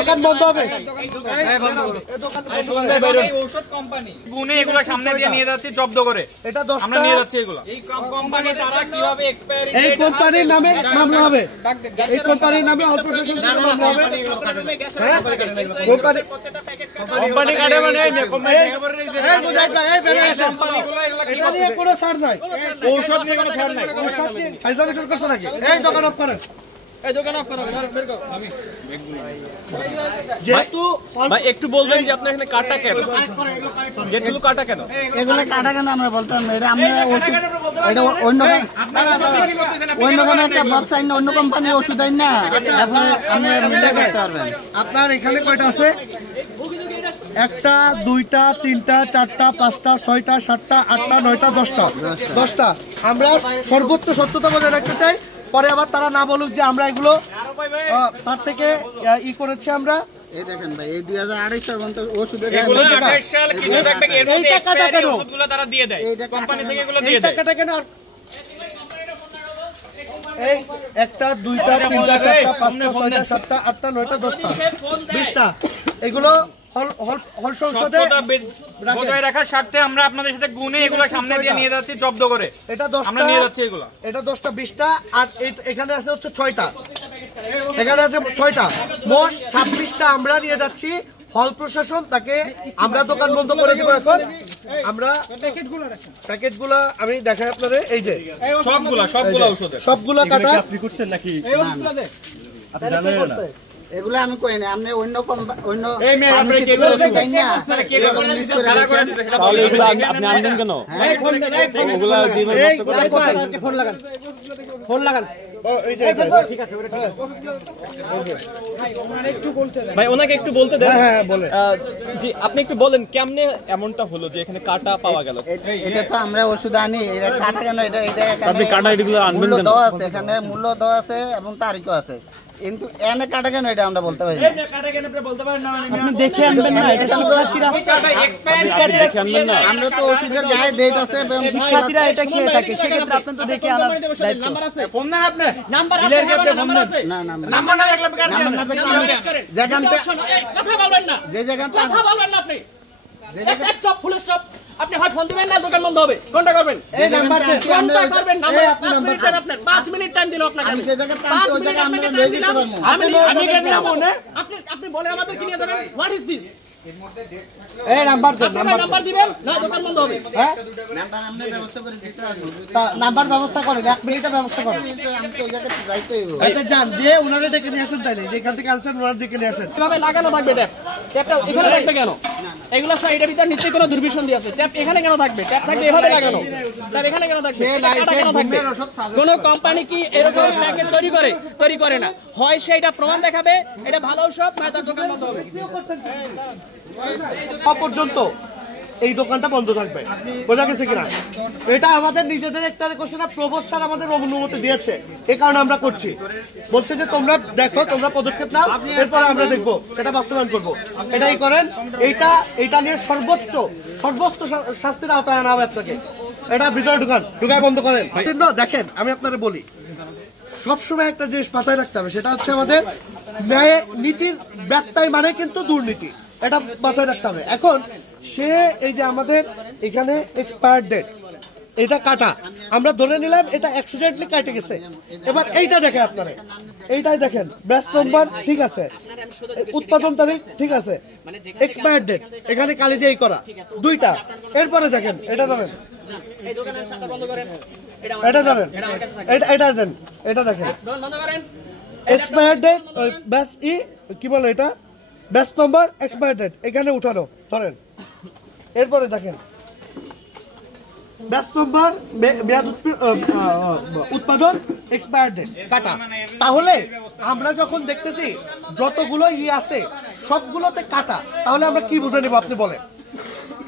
দোকান বন্ধ হবে। ঔষধ কোম্পানি গুনে এগুলো সামনে দিয়ে নিয়ে যাচ্ছি জব্দ করে। এটা 10টা আমরা নিয়ে যাচ্ছি এগুলো। এই কোম্পানি তারা কিভাবে এক্সপায়ারি এই কোম্পানির নামে মামলা হবে। এই কোম্পানির নামে অল্প প্রশাসন থেকে মামলা হবে। কোম্পানি কাটে মানে এই কোম্পানি এই মুজাহিদ ভাই এই বেরিয়ে আসেন। এটা নিয়ে কোনো ছাড় নাই। ঔষধ নিয়ে কোনো ছাড় নাই। ঔষধ নিয়ে ফাইজলামি শুরু করছ নাকি? এই দোকান অফ করেন। এই দোকান অফ করো বের করো। যেহেতু ভাই একটু বলবেন যে আপনার এখানে কাটা কেন? যেগুলো কাটা কেন? এগুলো কাটা কেন আমরা বলতাম না। এটা আমরা এটা অন্য কোনো একটা বক্স আইন অন্য কোম্পানির ওষুধ আইন না। এখন আপনি মিলে করতে পারবেন। আপনার এখানে কয়টা আছে? 1টা 2টা 3টা 4টা 5টা 6টা 7টা 8টা 9টা 10টা। আমরা সর্বোচ্চ স্বচ্ছতা বজায় রাখতে চাই। পরে আবার তারা না বলুক যে আমরা এগুলো তার থেকে ই করেছি। আমরা এই দেখেন ভাই এই 2028 সাল পর্যন্ত ওষুধের এগুলো 28 সাল কিছু থাকবে এর মধ্যে এক্সপায়ারি ওষুধগুলো তারা দিয়ে দেয়। কোম্পানি থেকে এগুলো দিয়ে দেয়। টাকাটা কেন? এই 1টা 2টা 3টা 4টা 5টা 6টা 7টা 8টা 9টা 10টা 20টা এগুলো হল সংসদে বজায় রাখার স্বার্থে আমরা আপনাদের সাথে গুনে এগুলো সামনে দিয়ে নিয়ে যাচ্ছি জব্দ করে। এটা 10টা আমরা নিয়ে যাচ্ছি এগুলো। এটা 10টা 20টা আর এখানে আছে হচ্ছে 6টা। এখানে আছে 6টা। মোট 26টা আমরা নিয়ে যাচ্ছি। হল প্রশাসন তাকে আমরা দোকান বন্ধ করে দিব। এখন আমরা প্যাকেটগুলো আমি দেখাই আপনাদের। এই যে সবগুলা ঔষধ সবগুলা কাটা। আপনি করছেন নাকি? এই ওষুধগুলো দে। আপনি জানেন না? এগুলো আমি কই না। আপনি অন্য এই মেয়ে আপনি কে করে দিছেন? কারা করে দিছেন? তাহলে এগুলো আপনি আনবেন কেন? এগুলো জীবন নষ্ট করে ফোন লাগান। ফোন লাগান। এই যে ঠিক আছে ভাই ওনাকে একটু বলতে দেন। হ্যাঁ বলেন। জি আপনি একটু বলেন কেমনে এমনটা হলো যে এখানে কাটা পাওয়া গেল? এটা তো আমরা ওষুধ আনি। এটা কাটা কেন? এটা আপনি কাটা এগুলো আনবেন মূল্য কেন? দেওয়া আছে। এখানে মূল্য দেওয়া আছে এবং তারিখও আছে। কিন্তু এনে কাটা কেন এটা আমরা বলতে পারি না। আপনি দেখে আনবেন না। এটা শিক্ষার্থীরা আমরা তো ওষুধের গায়ে ডেট আছে এবং শিক্ষার্থীরা এটা খেয়ে থাকে। সেক্ষেত্রে আপনি তো দেখে আনার দায়িত্ব। নাম্বার আছে? ফোন দেন আপনি। নাম্বার আছে, নাম্বার আছে। না নাম্বার না লাগলে নাম্বার না থাকলে আমি যেখান থেকে কথা বলবেন না। যে জায়গা কথা বলবেন না আপনি। Stop, full stop. আপনি হয় ফোন দিবেন না দোকান বন্ধ হবে। কোনটা করবেন? এই নাম্বার কোনটা করবেন? নাম্বার 5 মিনিট টাইম আপনার। 5 মিনিট টাইম দিন আপনাকে। আমি যে জায়গা টানছি ওই জায়গা আমরা লয়ে যেতে পারবো। আমি কেন যাবো না? আপনি বলেন আমাদের কি নিয়ে যাবেন? What is this? এই নাম্বার দেন। নাম্বার দিবেন না দোকান বন্ধ হবে। হ্যাঁ নাম্বার আমরা ব্যবস্থা করে দিতে পারবো। নাম্বার ব্যবস্থা করেন। 1 মিনিটের ব্যবস্থা করেন। আমি তো ওই জায়গাতে যাইতেই হবে। আচ্ছা যান যে ওনারে ডেকে নিয়ে আসেন। তাইলে যেখান থেকে আনছেন ওনার ডেকে নিয়ে আসেন। কিভাবে লাগানো থাকবে ট্যাপ? ট্যাপটা এখানে থাকবে কেন? এগুলো সব এটার ভিতর নিচে কোনো দুর্বিসন্ধি দিয়ে আছে। ট্যাপ এখানে কেন থাকবে? ট্যাপ থাকবে এভাবে লাগানো। ট্যাপ এখানে কেন থাকবে? কাটা কেন থাকবে? কোন কোম্পানি কি এরকম প্যাকেট তৈরি করে না। হয় সে এটা প্রমাণ দেখাবে এটা ভালো সব না তার দোকান বন্ধ হবে। পর্যন্ত এই দোকানটা বন্ধ থাকবে। বোঝা গেছে কিনা? এটা আমাদের নিজেদের একটা কোশ্চেন না। প্রভোস্ট স্যার আমাদের অনুমতি দিয়েছে। এই কারণে আমরা করছি। বলছে যে তোমরা দেখো, তোমরা পদক্ষেপ নাও, এরপরে আমরা দেখবো সেটা বাস্তবায়ন করবো। এটাই করেন। এইটা নিয়ে সর্বোচ্চ শাস্তির আওতায় আনা হবে আপনাকে। এটা ভিতরে ঢুকায় বন্ধ করেন। দেখেন আমি আপনারা বলি, সবসময় একটা জিনিস মাথায় রাখতে হবে। সেটা হচ্ছে আমাদের ন্যায় নীতির ব্যত্যয় মানে কিন্তু দুর্নীতি। এটা মাথায় রাখতে হবে। এখন সে এই যে আমাদের এখানে এক্সপায়ার ডেট এটা কাটা, আমরা ধরে নিলাম এটা অ্যাক্সিডেন্টলি কাটে গেছে। এবার এইটা দেখেন আপনারা, এইটাই দেখেন ব্যাচ নম্বর ঠিক আছে, উৎপাদন তারিখ ঠিক আছে, এক্সপায়ার ডেট এখানে কালি দিয়েই করা দুইটা। এরপরে দেখেন এটা ধরেন, এটা ধরেন, এটা দেন, এটা দেখেন এক্সপায়ার ডেট ব্যাচ কি বলে এটা ব্যাচ নম্বর এক্সপায়ার ডেট এখানে উঠানো ধরেন। এরপরে দেখেন ব্যাচ নম্বর উৎপাদন এক্সপায়ার ডেট কাটা। তাহলে আমরা যখন দেখতেছি যতগুলো আছে সবগুলোতে কাটা, তাহলে আমরা কি বুঝে নেব আপনি বলেন?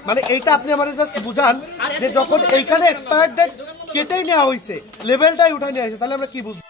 মানে এইটা আপনি আমাদের জাস্ট বুঝান যে যখন এইখানে এক্সপায়ার ডেট কেটেই নেওয়া হয়েছে, লেভেলটাই উঠাই নেওয়া হয়েছে, তাহলে আমরা কি বুঝবো?